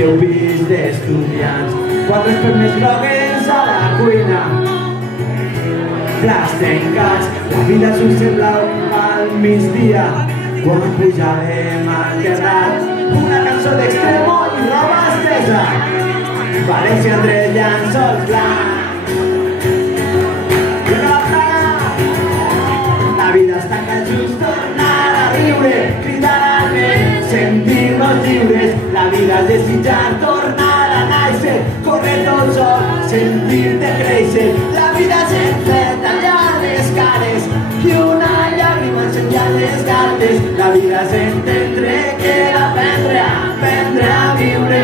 teu pis d'estudiants. Quatre espelmes grogues a la cuina, plats trencats, la vida és un cel blau al migdia. Quan pujàvem al terrat, una cançó d'Extremo i roba estesa. València entre llençols blancs. La vida està que just tornar a riure, cridar al vent, sentir-nos lliures. La vida és desitjar tornar a néixer, córrer tot sol, sentir-te créixer. La vida és fer tallar les cares i una llàgrima ensenyar les galtes. La vida és entendre que aprendre a viure